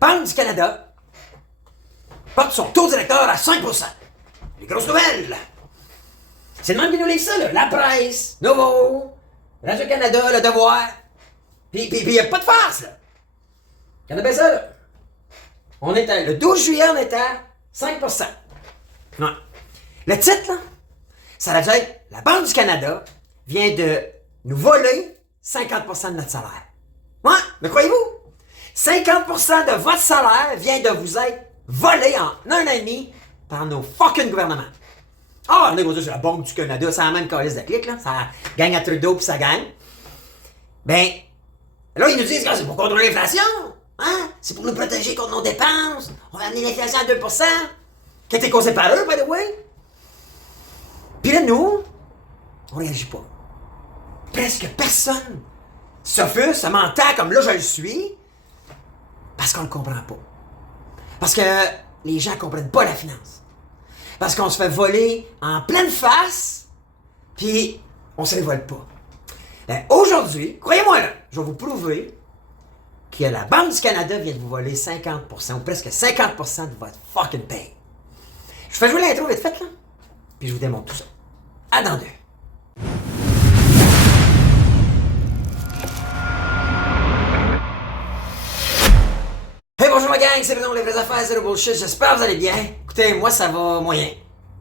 Banque du Canada porte son taux directeur à 5%. Les grosses nouvelles. C'est le même qui nous livre ça, là. La presse, Nouveau, Radio-Canada, Le Devoir. Puis il n'y a pas de farce, là. Regardez bien ça, là. Le 12 juillet, on était à 5%. Ouais. Le titre, là, ça veut dire la Banque du Canada vient de nous voler 50% de notre salaire. Ouais, mais croyez-vous? 50% de votre salaire vient de vous être volé en un an et demi par nos fucking gouvernements. Ah, on est gros, c'est la Banque du Canada, c'est la même calice de clic, là. Ça gagne à Trudeau puis ça gagne. Ben, là, ils nous disent que c'est pour contrôler l'inflation. Hein? C'est pour nous protéger contre nos dépenses. On va amener l'inflation à 2%. Qui a été causé par eux, by the way. Puis là, nous, on réagit pas. Presque personne s'offusque, se m'entend comme là je le suis, parce qu'on le comprend pas. Parce que les gens comprennent pas la finance. Parce qu'on se fait voler en pleine face, puis on se les vole pas. Ben, aujourd'hui, croyez-moi là, je vais vous prouver que la Banque du Canada vient de vous voler 50% ou presque 50% de votre fucking paye. Je fais jouer l'intro vite fait là, puis je vous démontre tout ça. À dans deux. Hey, bonjour ma gang, c'est Bruno, les vraies affaires, c'est le bullshit, j'espère que vous allez bien. Écoutez, moi ça va moyen.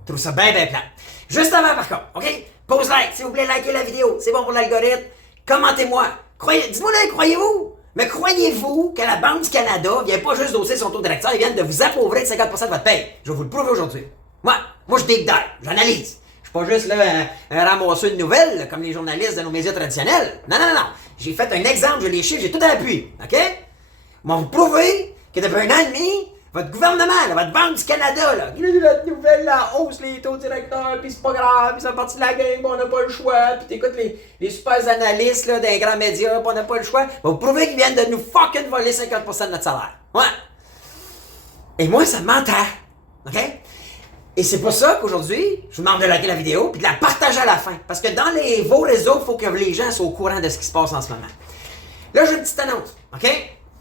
Je trouve ça bien plat. Juste avant par contre, ok? Pause like, s'il vous plaît, likez la vidéo, c'est bon pour l'algorithme. Commentez-moi. Dites-moi là, croyez-vous? Mais croyez-vous que la Banque du Canada vient pas juste d'hausser son taux directeur, ils viennent de vous appauvrir de 50% de votre paye? Je vais vous le prouver aujourd'hui. Moi je deep dive, j'analyse. Je suis pas juste là un ramasseur de nouvelles, là, comme les journalistes de nos médias traditionnels. Non. J'ai fait un exemple, j'ai les chiffres, j'ai tout à l'appui. OK? Moi, vous prouver que depuis un an et demi, votre gouvernement, là, votre Banque du Canada, là, il a eu la nouvelle, la hausse les taux directeurs, puis c'est pas grave, puis ça fait partie de la game, on n'a pas le choix, puis t'écoutes les super analystes là, des grands médias, puis on n'a pas le choix. Vous prouvez qu'ils viennent de nous fucking voler 50% de notre salaire. Ouais. Et moi, ça m'entend. OK? Et c'est pour ça qu'aujourd'hui, je vous demande de liker la vidéo puis de la partager à la fin. Parce que dans vos réseaux, il faut que les gens soient au courant de ce qui se passe en ce moment. Là, j'ai une petite annonce, OK?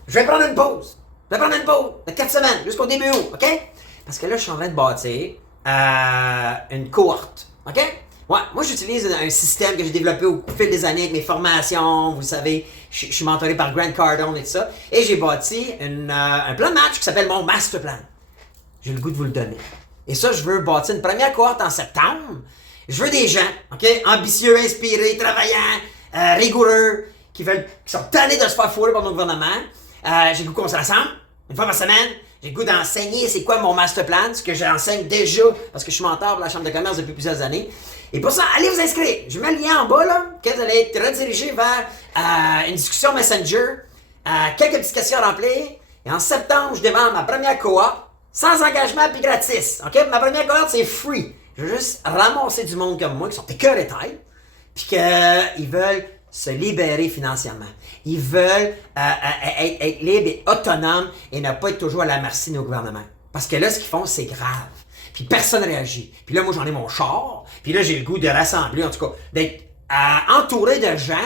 Je vais prendre une pause. Je vais prendre une pause de 4 semaines jusqu'au début août, OK? Parce que là, je suis en train de bâtir une cohorte, OK? Ouais, moi, j'utilise un système que j'ai développé au fil des années avec mes formations. Vous savez, je suis mentoré par Grant Cardone et tout ça. Et j'ai bâti un plan de match qui s'appelle mon Master Plan. J'ai le goût de vous le donner. Et ça, je veux bâtir une première cohorte en septembre. Je veux des gens, OK, ambitieux, inspirés, travaillants, rigoureux, qui sont tannés de se faire fourrer par nos gouvernements. J'ai le goût qu'on se rassemble, une fois par semaine. J'ai le goût d'enseigner c'est quoi mon master plan, ce que j'enseigne déjà, parce que je suis mentor pour la Chambre de commerce depuis plusieurs années. Et pour ça, allez vous inscrire. Je mets le lien en bas, là, que vous allez être redirigé vers une discussion Messenger, quelques petites questions à remplir. Et en septembre, je démarre ma première cohorte. Sans engagement puis gratis. OK? Ma première cohorte, c'est free. Je veux juste ramasser du monde comme moi qui sont écœurés et tête, puis qu'ils veulent se libérer financièrement. Ils veulent être libres et autonomes et ne pas être toujours à la merci de nos gouvernements. Parce que là, ce qu'ils font, c'est grave. Puis personne ne réagit. Puis là, moi, j'en ai mon char. Puis là, j'ai le goût de rassembler, en tout cas, d'être entouré de gens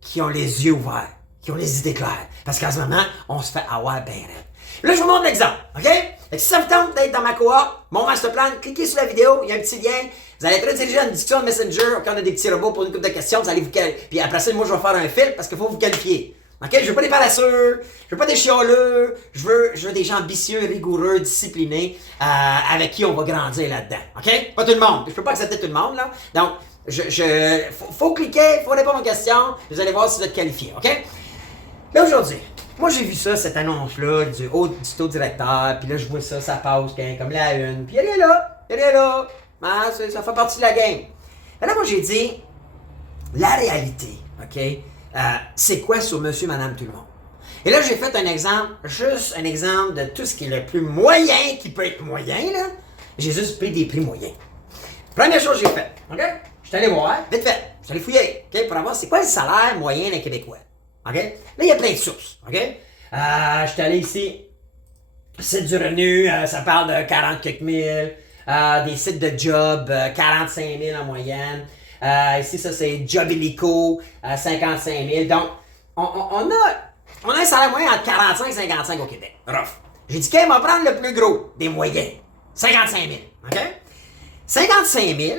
qui ont les yeux ouverts, qui ont les idées claires. Parce qu'en ce moment, on se fait avoir ben raide. Là, je vous montre l'exemple, OK? Et si ça vous tente d'être dans ma cohorte, mon master plan, cliquez sur la vidéo, il y a un petit lien. Vous allez être redirigé à une discussion de Messenger, quand on a des petits robots pour une couple de questions, vous allez vous qualifier. Puis après ça, moi, je vais faire un filtre parce qu'il faut vous qualifier. OK? Je veux pas des paresseux, je veux pas des chialeux, je veux des gens ambitieux, rigoureux, disciplinés, avec qui on va grandir là-dedans. OK? Pas tout le monde. Je peux pas accepter tout le monde, là. Donc, faut cliquer, faut répondre aux questions, vous allez voir si vous êtes qualifié. OK? Là, aujourd'hui, moi, j'ai vu ça, cette annonce-là, du taux directeur, puis là, je vois ça, ça passe comme la une, puis elle est là, ah, ça fait partie de la game. Et là, moi, j'ai dit, la réalité, OK, c'est quoi sur monsieur, madame, tout le monde? Et là, j'ai fait un exemple, juste un exemple de tout ce qui est le plus moyen qui peut être moyen, là. J'ai juste pris des prix moyens. Première chose que j'ai faite, OK? Je suis allé voir, vite fait, je suis allé fouiller, OK, pour avoir c'est quoi le salaire moyen d'un Québécois. OK? Là, il y a plein de sources. OK? Je suis allé ici. Site du revenu, ça parle de 40 quelques mille. Des sites de job, 45 000 en moyenne. Ici, ça, c'est Job Illico, 55 000. Donc, on a on a un salaire moyen entre 45 et 55 au Québec. Rough. J'ai dit, OK, on va prendre le plus gros des moyens. 55 000. OK? 55 000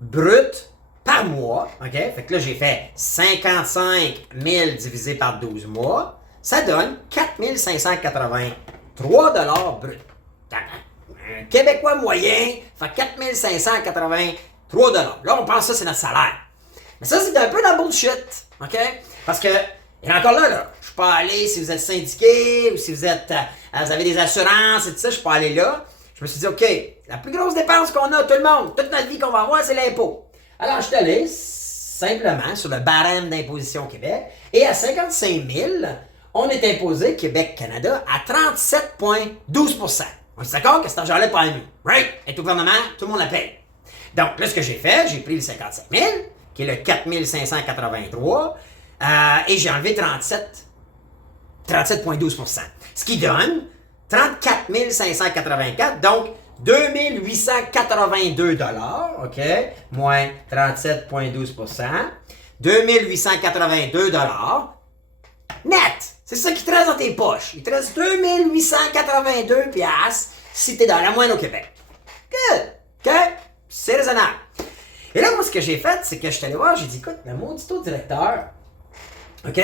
brut par mois. OK? Fait que là, j'ai fait 55 000 divisé par 12 mois. Ça donne 4 583 $ brut. Un Québécois moyen fait 4 583 $. Là, on pense que ça, c'est notre salaire. Mais ça, c'est un peu dans le bullshit. OK? Parce que, et encore là, je suis pas allé, si vous êtes syndiqué ou si vous êtes, vous avez des assurances et tout ça, je suis pas allé là. Je me suis dit, OK, la plus grosse dépense qu'on a, tout le monde, toute notre vie qu'on va avoir, c'est l'impôt. Alors, je suis allé simplement sur le barème d'imposition au Québec et à 55 000, on est imposé, Québec-Canada, à 37,12 %. On est d'accord que cet argent-là n'est pas à nous. Right? Et au gouvernement, tout le monde la paye. Donc, là, ce que j'ai fait, j'ai pris le 55 000, qui est le 4 583, et j'ai enlevé 37,12 %. Ce qui donne 34 584, donc 2 882 $, OK? Moins 37,12 %. 2 882 $ net. C'est ça qui te reste dans tes poches. Il te reste 2 882 piastres si t'es dans la moyenne au Québec. Good. OK? C'est raisonnable. Et là, moi, ce que j'ai fait, c'est que je suis allé voir, j'ai dit, écoute, le maudit taux directeur, OK?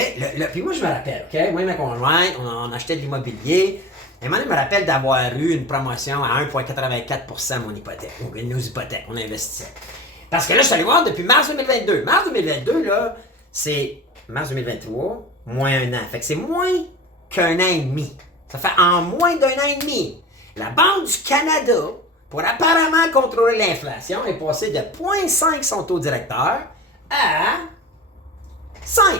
Puis moi, je me rappelle, OK? Moi et ma conjointe, on achetait de l'immobilier. Et moi, je me rappelle d'avoir eu une promotion à 1,84 % mon hypothèque, ou nos hypothèques, on investissait. Parce que là, je suis allé voir depuis mars 2022. Mars 2022, là, c'est mars 2023, moins un an. Fait que c'est moins qu'un an et demi. Ça fait en moins d'un an et demi. La Banque du Canada, pour apparemment contrôler l'inflation, est passée de 0,5 son taux directeur à 5.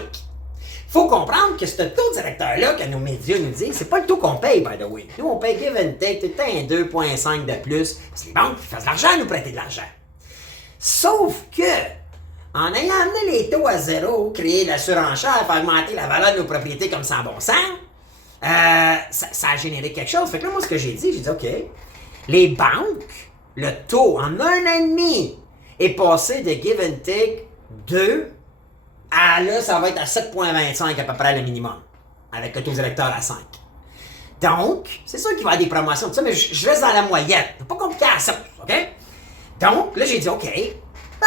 Faut comprendre que ce taux directeur-là que nos médias nous disent, c'est pas le taux qu'on paye, by the way. Nous, on paye give and take, tout le temps un 2,5 de plus, parce que les banques font de l'argent à nous prêter de l'argent. Sauf que, en ayant amené les taux à zéro, créer la surenchère, faire augmenter la valeur de nos propriétés comme sans bon sens, ça a généré quelque chose. Fait que là, moi, ce que j'ai dit, OK, les banques, le taux, en un an et demi, est passé de give and take 2 à là, ça va être à 7,25 à peu près le minimum, avec le taux directeur à 5. Donc, c'est sûr qu'il va y avoir des promotions, tout ça, mais je reste dans la moyenne. C'est pas compliqué à ça, OK? Donc, là, j'ai dit, OK, bon,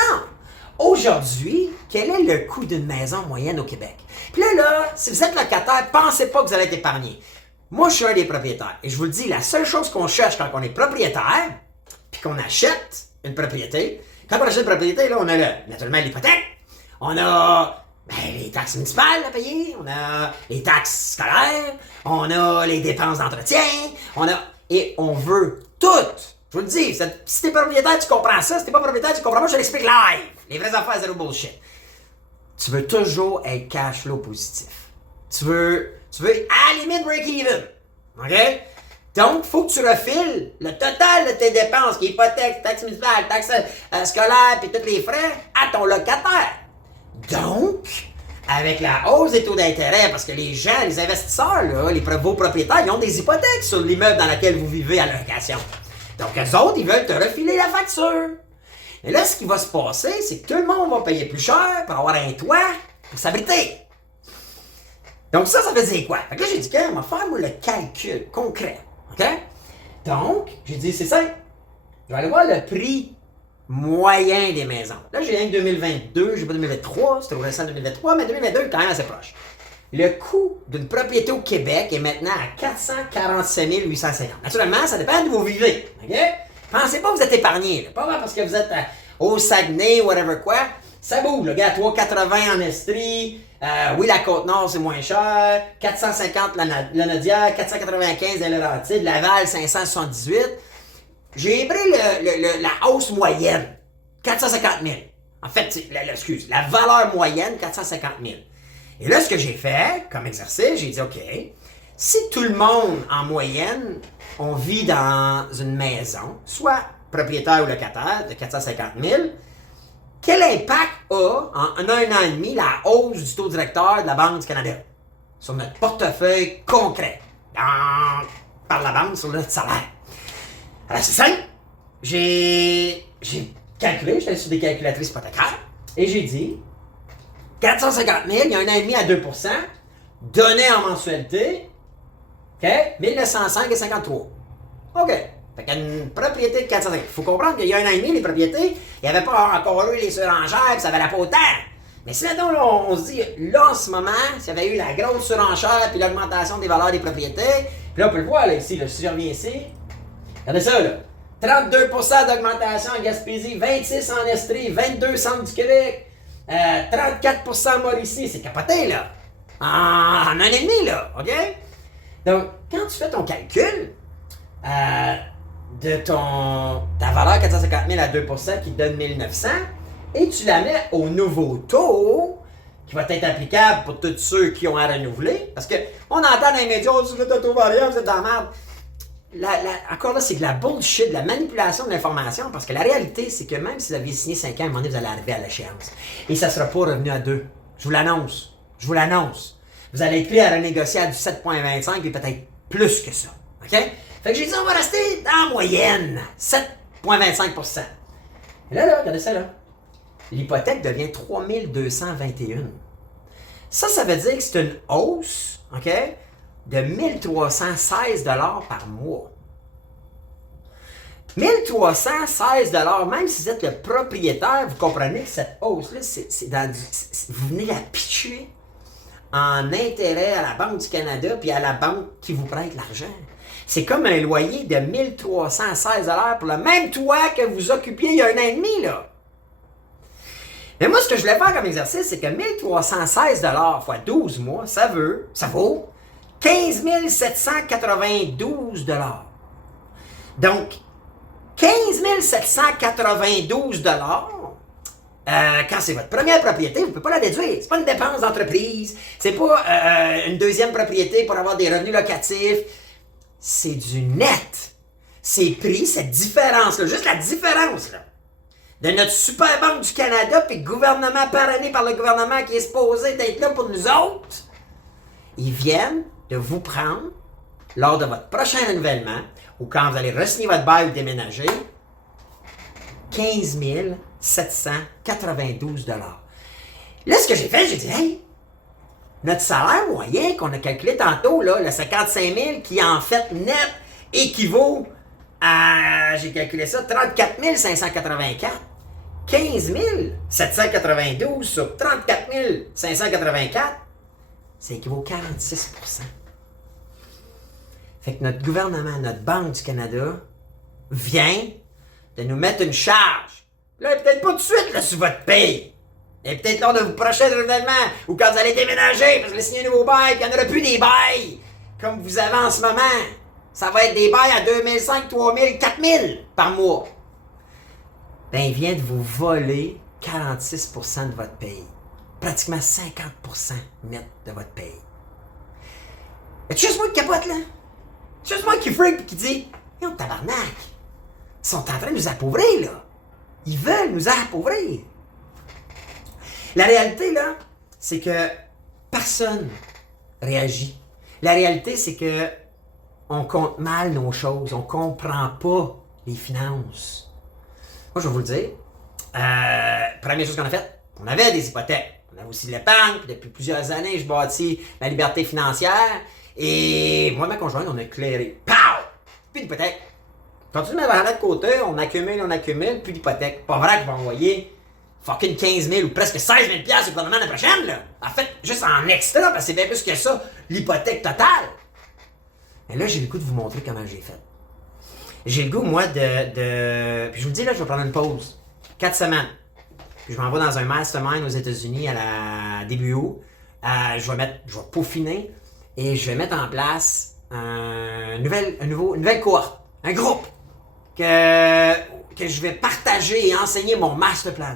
aujourd'hui, quel est le coût d'une maison moyenne au Québec? Puis là, si vous êtes locataire, pensez pas que vous allez être épargné. Moi, je suis un des propriétaires. Et je vous le dis, la seule chose qu'on cherche quand on est propriétaire, puis qu'on achète une propriété, quand on achète une propriété, là, on a naturellement l'hypothèque, on a les taxes municipales à payer, on a les taxes scolaires, on a les dépenses d'entretien, et on veut tout. Je vous le dis, si t'es propriétaire, tu comprends ça. Si t'es pas propriétaire, tu comprends pas, je te l'explique live. Les vraies affaires, zéro bullshit. Tu veux toujours être cash flow positif. Tu veux à la limite break-even. OK? Donc, il faut que tu refiles le total de tes dépenses, qui est hypothèque, taxes municipales, taxes scolaires, puis tous les frais, à ton locataire. Donc, avec la hausse des taux d'intérêt, parce que les gens, les investisseurs, là, vos propriétaires, ils ont des hypothèques sur l'immeuble dans lequel vous vivez à location. Donc, eux autres, ils veulent te refiler la facture. Et là, ce qui va se passer, c'est que tout le monde va payer plus cher pour avoir un toit pour s'abriter. Donc, ça veut dire quoi? Fait que là, j'ai dit, on va faire, moi, le calcul concret. OK? Donc, j'ai dit, c'est simple. Je vais aller voir le prix moyen des maisons. Là, j'ai rien que 2022, j'ai pas 2023, c'était au récent 2023, mais 2022 est quand même assez proche. Le coût d'une propriété au Québec est maintenant à 447 850. Naturellement, ça dépend d'où vous vivez. OK? Pensez pas que vous êtes épargné. Pas parce que vous êtes au Saguenay, whatever quoi. Ça bouge, le gars, 380 en Estrie. Oui, la Côte-Nord, c'est moins cher. 450 la Nodière, 495 à Laurentides, Laval, 578. J'ai pris la hausse moyenne, 450 000. En fait, la valeur moyenne, 450 000. Et là, ce que j'ai fait comme exercice, j'ai dit, OK, si tout le monde, en moyenne, on vit dans une maison, soit propriétaire ou locataire, de 450 000, quel impact a, en un an et demi, la hausse du taux directeur de la Banque du Canada sur notre portefeuille concret, par la banque, sur notre salaire? Alors, c'est simple. J'ai calculé, j'étais sur des calculatrices hypothécaires, et j'ai dit 450 000, il y a un an et demi à 2 %, donné en mensualité, OK, 1905,53. OK. Fait qu'une propriété de 405. Il faut comprendre qu'il y a un an et demi, les propriétés, il n'y avait pas encore eu les surenchères, puis ça valait pas autant. Mais si maintenant on se dit, là en ce moment, s'il y avait eu la grosse surenchère, puis l'augmentation des valeurs des propriétés, puis là on peut le voir là, ici, là, si je reviens ici, regardez ça là. 32% d'augmentation en Gaspésie, 26% en Estrie, 22% centre du Québec, 34% en Mauricie, c'est capoté là. En un an et demi là, OK? Donc, quand tu fais ton calcul, de ta valeur 450 000 à 2% qui te donne 1900 et tu la mets au nouveau taux qui va être applicable pour tous ceux qui ont à renouveler. Parce que on entend dans les médias, oh, tu fais ton taux variable, vous êtes dans la merde. Encore là, c'est de la bullshit, de la manipulation de l'information parce que la réalité, c'est que même si vous aviez signé 5 ans, à un moment donné, vous allez arriver à l'échéance. Et ça ne sera pas revenu à 2. Je vous l'annonce. Je vous l'annonce. Vous allez être pris à renégocier à du 7,25 et peut-être plus que ça. OK? Fait que j'ai dit, on va rester dans la moyenne, 7,25%. Et là, regardez ça, là. L'hypothèque devient 3221. Ça veut dire que c'est une hausse, OK, de 1316 $ par mois. 1316 $, même si vous êtes le propriétaire, vous comprenez que cette hausse-là, vous venez la pitcher en intérêt à la Banque du Canada puis à la banque qui vous prête l'argent. C'est comme un loyer de 1316 $ pour le même toit que vous occupiez il y a un an et demi, là. Mais moi, ce que je voulais faire comme exercice, c'est que 1316 $ fois 12 mois, ça vaut 15 792 $. Donc, 15 792 $, quand c'est votre première propriété, vous ne pouvez pas la déduire. C'est pas une dépense d'entreprise, c'est pas une deuxième propriété pour avoir des revenus locatifs. C'est du net. C'est pris, cette différence-là, juste la différence là, de notre super banque du Canada, puis le gouvernement parrainé par le gouvernement qui est supposé être là pour nous autres, ils viennent de vous prendre lors de votre prochain renouvellement ou quand vous allez re-signer votre bail ou déménager, 15 792 $. Là, ce que j'ai fait, j'ai dit, hey, notre salaire moyen qu'on a calculé tantôt, là, le 55 000 qui en fait net équivaut à, j'ai calculé ça, 34 584. 15 792 sur 34 584, ça équivaut à 46%. Fait que notre gouvernement, notre Banque du Canada, vient de nous mettre une charge. Là, peut-être pas tout de suite là, sur votre paye. Et peut-être lors de vos prochains renouvellements, ou quand vous allez déménager, parce que vous allez signer un nouveau bail, puis il n'y en aura plus des bails, comme vous avez en ce moment. Ça va être des bails à 2005, 3000, 4000 par mois. Ben, il vient de vous voler 46% de votre paye. Pratiquement 50% net de votre paye. Et juste moi qui capote, là. Juste moi qui freak et qui dit, yo, tabarnak, ils sont en train de nous appauvrir, là. Ils veulent nous appauvrir. La réalité, là, c'est que personne réagit. La réalité, c'est que on compte mal nos choses. On comprend pas les finances. Moi, je vais vous le dire. Première chose qu'on a faite, on avait des hypothèques. On avait aussi de l'épargne. Puis depuis plusieurs années, je bâtis ma liberté financière. Et moi et ma conjointe, on a éclairé. Pow! Plus d'hypothèque. Continue de mettre de côté, on accumule, plus d'hypothèque. Pas vrai qu'on va envoyer fucking 15 000 ou presque 16 000 $ au gouvernement l'année prochaine, là. En fait, juste en extra, parce que c'est bien plus que ça, l'hypothèque totale. Mais là, j'ai le goût de vous montrer comment j'ai fait. J'ai le goût, moi, Puis je vous dis, là, je vais prendre une pause. 4 semaines. Puis je m'en vais dans un mastermind aux États-Unis à la début août. Je vais peaufiner et je vais mettre en place une nouvelle cohorte, un groupe que je vais partager et enseigner mon master plan.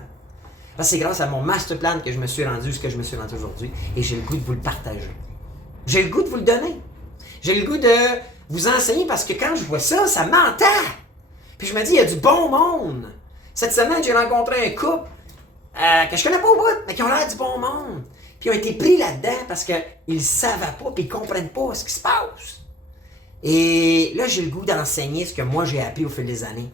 Parce que c'est grâce à mon master plan que je me suis rendu ce que je me suis rendu aujourd'hui et j'ai le goût de vous le partager. J'ai le goût de vous le donner. J'ai le goût de vous enseigner parce que quand je vois ça, ça m'entend. Puis je me dis, il y a du bon monde. Cette semaine, j'ai rencontré un couple que je connais pas au bout, mais qui ont l'air du bon monde. Puis ils ont été pris là-dedans parce qu'ils ne savaient pas puis ils ne comprennent pas ce qui se passe. Et là, j'ai le goût d'enseigner ce que moi j'ai appris au fil des années.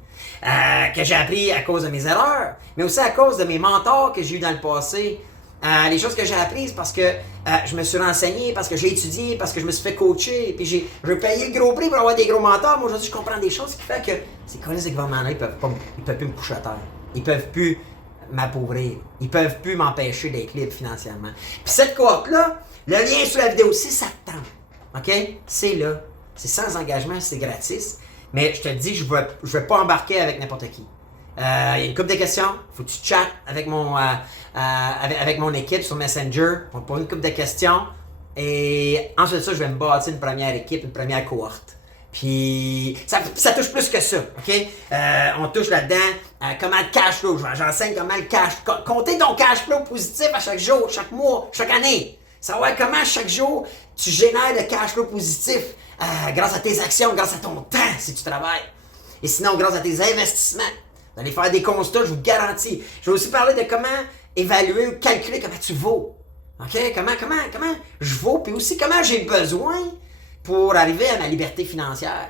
Que j'ai appris à cause de mes erreurs, mais aussi à cause de mes mentors que j'ai eu dans le passé. les choses que j'ai apprises parce que je me suis renseigné, parce que j'ai étudié, parce que je me suis fait coacher, puis j'ai payé le gros prix pour avoir des gros mentors. Moi, aujourd'hui, je comprends des choses qui fait que ces collègues de gouvernement-là, ils peuvent plus me coucher à terre. Ils peuvent plus m'appauvrir. Ils peuvent plus m'empêcher d'être libre financièrement. Puis cette cohorte-là, le lien sur la vidéo, si ça te tente, OK? C'est là. C'est sans engagement, c'est gratis. Mais je te dis, je vais pas embarquer avec n'importe qui. Il y a une couple de questions. Faut que tu chattes avec mon équipe sur Messenger. On te pose une couple de questions. Et ensuite de ça, je vais me bâtir une première équipe, une première cohorte. Puis, ça touche plus que ça, OK? On touche là-dedans comment le cash flow. J'enseigne comment le compter ton cash flow positif à chaque jour, chaque mois, chaque année. Savoir comment chaque jour tu génères le cash flow positif grâce à tes actions, grâce à ton temps si tu travailles. Et sinon, grâce à tes investissements. Vous allez faire des constats, je vous garantis. Je vais aussi parler de comment évaluer ou calculer comment tu vaux. OK? Comment je vaux, puis aussi comment j'ai besoin pour arriver à ma liberté financière,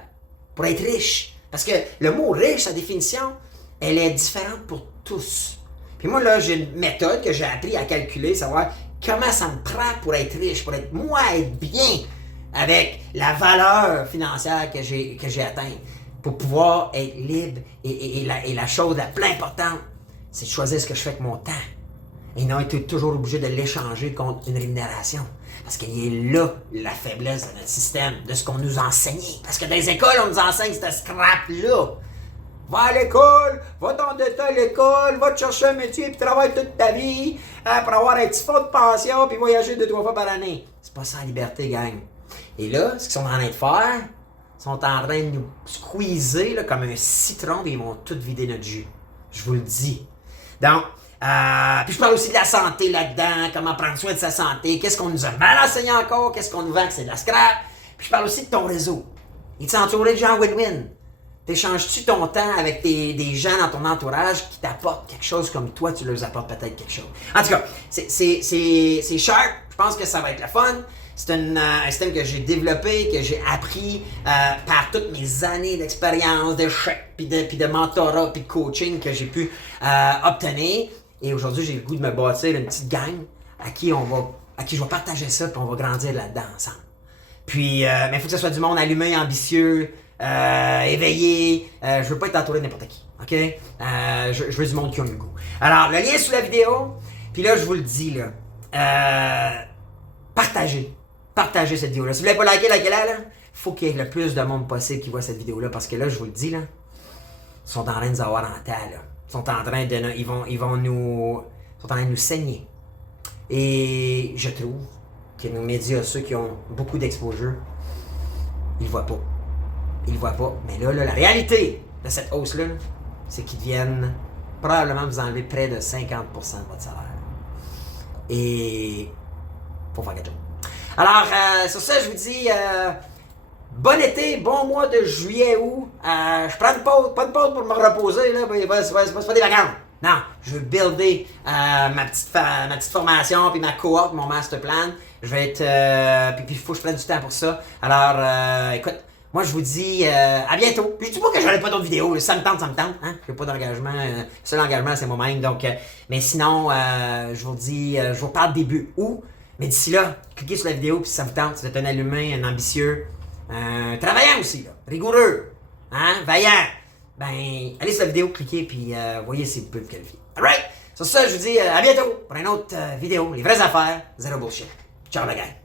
pour être riche. Parce que le mot riche, sa définition, elle est différente pour tous. Puis moi, là, j'ai une méthode que j'ai appris à calculer, savoir comment ça me prend pour être riche, pour être bien avec la valeur financière que j'ai atteinte, pour pouvoir être libre. Et la chose la plus importante, c'est de choisir ce que je fais avec mon temps. Et non être toujours obligé de l'échanger contre une rémunération. Parce qu'il est là la faiblesse de notre système, de ce qu'on nous enseignait. Parce que dans les écoles, on nous enseigne ce scrap-là. Va à l'école, va t'endetter à l'école, va te chercher un métier puis travaille toute ta vie pour avoir un petit fonds de pension puis voyager 2-3 fois par année. C'est pas ça la liberté, gang. Et là, ce qu'ils sont en train de faire, ils sont en train de nous squeezer là, comme un citron et ils vont tout vider notre jus. Je vous le dis. Donc, puis je parle aussi de la santé là-dedans, comment prendre soin de sa santé, qu'est-ce qu'on nous a mal enseigné encore, qu'est-ce qu'on nous vend que c'est de la scrap. Puis je parle aussi de ton réseau. Il est entouré de gens win-win. T'échanges-tu ton temps avec des gens dans ton entourage qui t'apportent quelque chose comme toi, tu leur apportes peut-être quelque chose. En tout cas, c'est sharp. Je pense que ça va être le fun. C'est un système que j'ai développé, que j'ai appris par toutes mes années d'expérience, d'échecs, puis de mentorat, puis de coaching que j'ai pu obtenir. Et aujourd'hui, j'ai le goût de me bâtir une petite gang à qui je vais partager ça, puis on va grandir là-dedans ensemble. Puis, mais il faut que ce soit du monde allumé, ambitieux, éveillé. Je veux pas être entouré de n'importe qui, OK? Je veux du monde qui a le goût. Alors, le lien sous la vidéo. Puis là, je vous le dis, là, partagez cette vidéo-là. Si vous ne l'avez pas liké, likez-la, là. Faut qu'il y ait le plus de monde possible qui voit cette vidéo-là, parce que là, je vous le dis, là, ils sont en train de nous avoir en temps, là. Ils sont en train de nous saigner. Et je trouve que nos médias, ceux qui ont beaucoup d'exposure, ils le voient pas. Ils le voient pas. Mais là, la réalité de cette hausse-là, c'est qu'ils viennent probablement vous enlever près de 50% de votre salaire. Et faut faire quelque chose. Alors, sur ça, je vous dis bon été, bon mois de juillet, août. Je prends une pause, pas de pause pour me reposer, là. C'est pas des vacances. Non, je veux builder ma petite formation, puis ma cohorte, mon master plan. Je vais être. Puis il faut que je prenne du temps pour ça. Alors, écoute, moi je vous dis à bientôt. Puis je dis pas que je n'aurai pas d'autres vidéos. Ça me tente. Hein? Je n'ai pas d'engagement. Le seul engagement, c'est moi-même. Donc, mais sinon, je vous dis, je vous parle début août. Mais d'ici là, cliquez sur la vidéo, puis si ça vous tente, vous êtes un allumé, un ambitieux, travaillant aussi, là, rigoureux, hein, vaillant. Ben, allez sur la vidéo, cliquez, puis voyez si vous pouvez vous qualifier. Alright? Sur ça, je vous dis à bientôt pour une autre vidéo. Les vraies affaires, zéro bullshit. Ciao la gang!